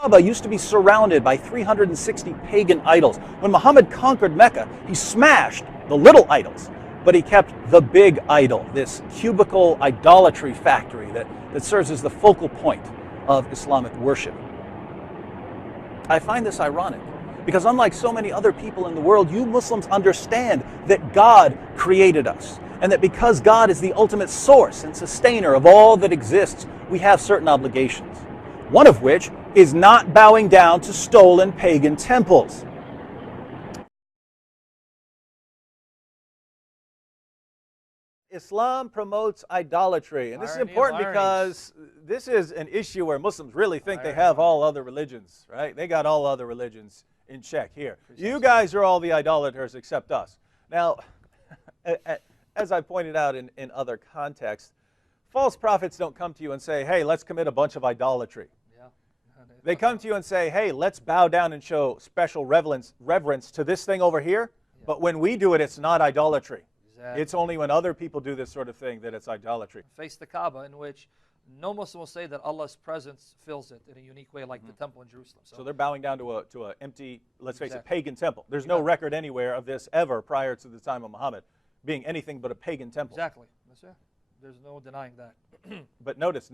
Kaaba used to be surrounded by 360 pagan idols. When Muhammad conquered Mecca, he smashed the little idols, but he kept the big idol, this cubical idolatry factory that serves as the focal point of Islamic worship. I find this ironic because unlike so many other people in the world, you Muslims understand that God created us, and that because God is the ultimate source and sustainer of all that exists, we have certain obligations. One of which is not bowing down to stolen pagan temples. Islam promotes idolatry, and this is important because this is an issue where Muslims really think they have all other religions, right? They got all other religions in check here. You guys are all the idolaters except us. Now, as I pointed out in other contexts, false prophets don't come to you and say, hey, let's commit a bunch of idolatry. They come to you and say, hey, let's bow down and show special reverence to this thing over here. But when we do it, it's not idolatry. Exactly. It's only when other people do this sort of thing that it's idolatry. Face the Kaaba, in which no Muslim will say that Allah's presence fills it in a unique way like the temple in Jerusalem. So they're bowing down to a empty, let's face it, pagan temple. There's no record anywhere of this ever prior to the time of Muhammad being anything but a pagan temple. Exactly. That's it. There's no denying that. But notice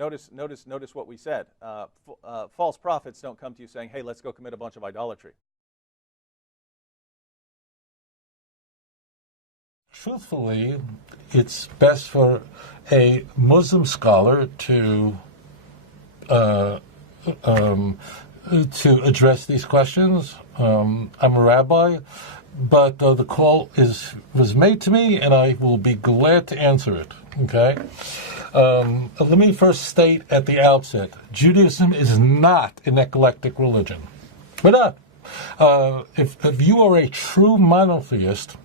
what we said. False prophets don't come to you saying, hey, let's go commit a bunch of idolatry. Truthfully, it's best for a Muslim scholar to address these questions. I'm a rabbi, but the call was made to me, and I will be glad to answer it. Okay. Let me first state at the outset, Judaism is not an eclectic religion. We're not. If you are a true monotheist,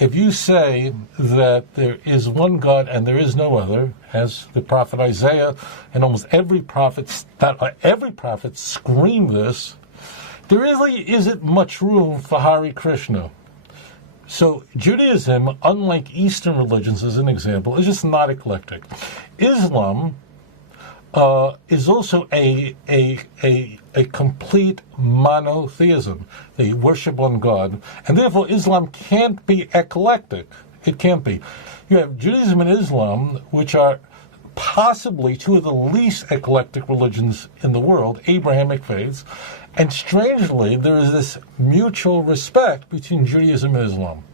if you say that there is one God and there is no other, as the prophet Isaiah and almost every prophet scream this, there really isn't much room for Hare Krishna. So Judaism, unlike Eastern religions as an example, is just not eclectic. Islam is also a complete monotheism. They worship one God, and therefore Islam can't be eclectic. It can't be. You have Judaism and Islam, which are possibly two of the least eclectic religions in the world, Abrahamic faiths, and strangely, there is this mutual respect between Judaism and Islam.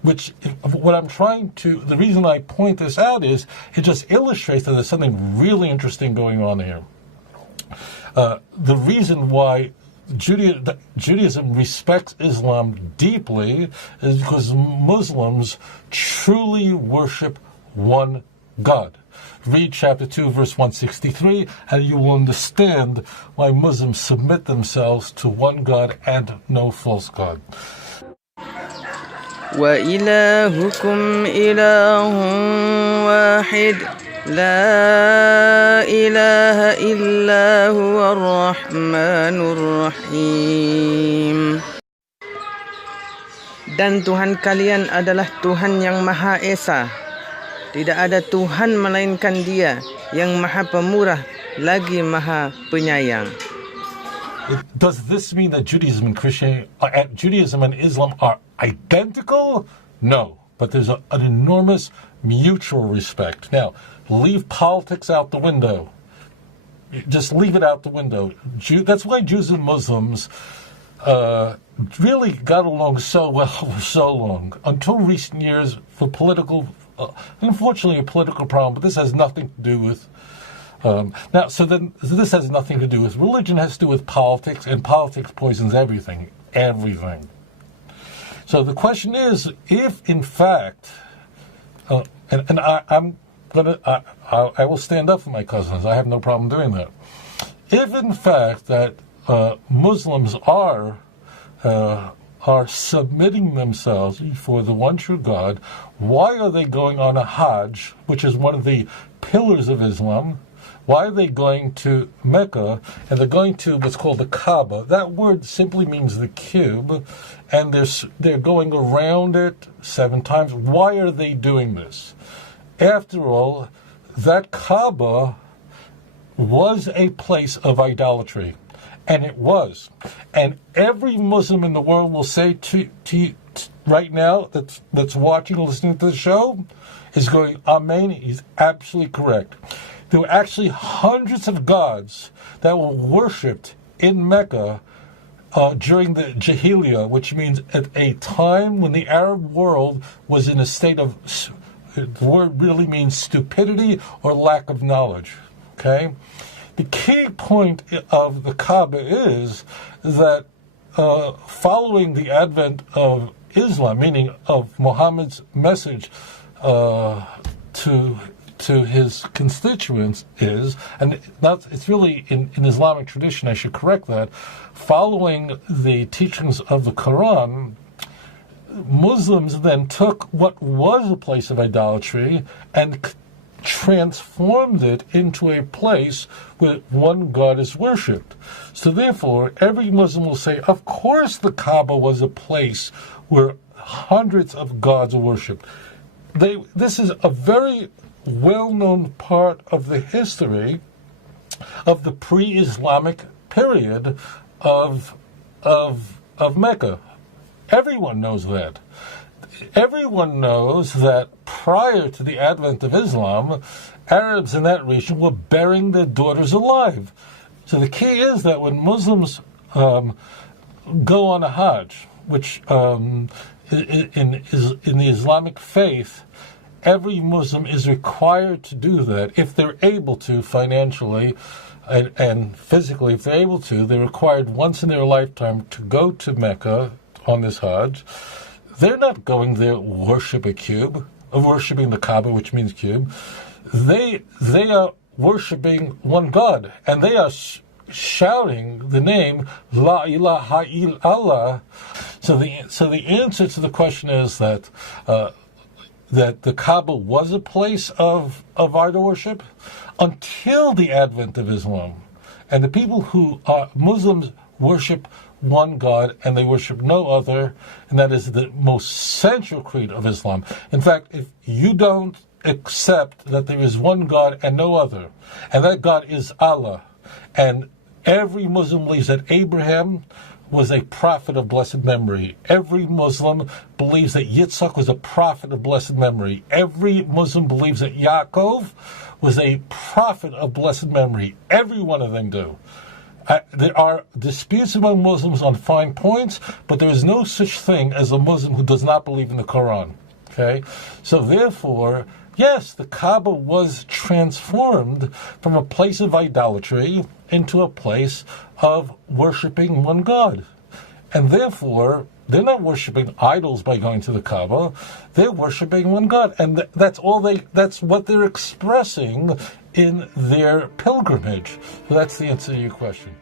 Which, the reason I point this out is, it just illustrates that there's something really interesting going on here. The reason why Judaism respects Islam deeply is because Muslims truly worship one God. Read chapter 2, verse 163, and you will understand why Muslims submit themselves to one God and no false God. وإلهكم إله واحد لا إله إلا هو الرحمن الرحيم. Dan Tuhan kalian adalah Tuhan yang Maha Esa. Tidak ada Tuhan melainkan Dia yang Maha Pemurah lagi Maha Penyayang. Does this mean that Judaism and Islam are identical? No, but there's an enormous mutual respect. Now, leave politics out the window. Just leave it out the window. That's why Jews and Muslims really got along so well for so long. Until recent years, for unfortunately a political problem, but this has nothing to do with this has nothing to do with religion. It has to do with politics, and politics poisons everything. So the question is, if in fact, I will stand up for my cousins. I have no problem doing that. If in fact that Muslims are submitting themselves before the one true God, why are they going on a Hajj, which is one of the pillars of Islam? Why are they going to Mecca, and they're going to what's called the Kaaba? That word simply means the cube, and they're going around it 7 times. Why are they doing this? After all, that Kaaba was a place of idolatry. And it was. And every Muslim in the world will say to you right now that's watching or listening to the show is going, Amen, he's absolutely correct. There were actually hundreds of gods that were worshipped in Mecca during the Jahiliyyah, which means at a time when the Arab world was in a state of, the word really means stupidity or lack of knowledge. Okay? The key point of the Kaaba is that following the advent of Islam, meaning of Muhammad's message to his constituents is, and it's really in Islamic tradition, I should correct that, following the teachings of the Quran, Muslims then took what was a place of idolatry and transformed it into a place where one God is worshipped. So therefore, every Muslim will say, of course the Kaaba was a place where hundreds of gods are worshipped. This is a very well-known part of the history of the pre-Islamic period of Mecca. Everyone knows that. Everyone knows that prior to the advent of Islam, Arabs in that region were burying their daughters alive. So the key is that when Muslims go on a Hajj, which in the Islamic faith, every Muslim is required to do that if they're able to financially and physically. If they're able to, they're required once in their lifetime to go to Mecca on this Hajj. They're not going there worship a cube, worshiping the Kaaba, which means cube. They are worshiping one God, and they are shouting the name La ilaha illallah. So the answer to the question is that the Kaaba was a place of idol worship until the advent of Islam, and the people who are Muslims worship one God, and they worship no other, and that is the most central creed of Islam. In fact, if you don't accept that there is one God and no other, and that God is Allah, and every Muslim believes that Abraham was a prophet of blessed memory. Every Muslim believes that Yitzhak was a prophet of blessed memory. Every Muslim believes that Yaakov was a prophet of blessed memory. Every one of them do. There are disputes among Muslims on fine points, but there is no such thing as a Muslim who does not believe in the Quran. Okay? So therefore, yes, the Kaaba was transformed from a place of idolatry into a place of worshiping one God. And therefore, they're not worshiping idols by going to the Kaaba. They're worshiping one God. And that's what they're expressing in their pilgrimage. So that's the answer to your question.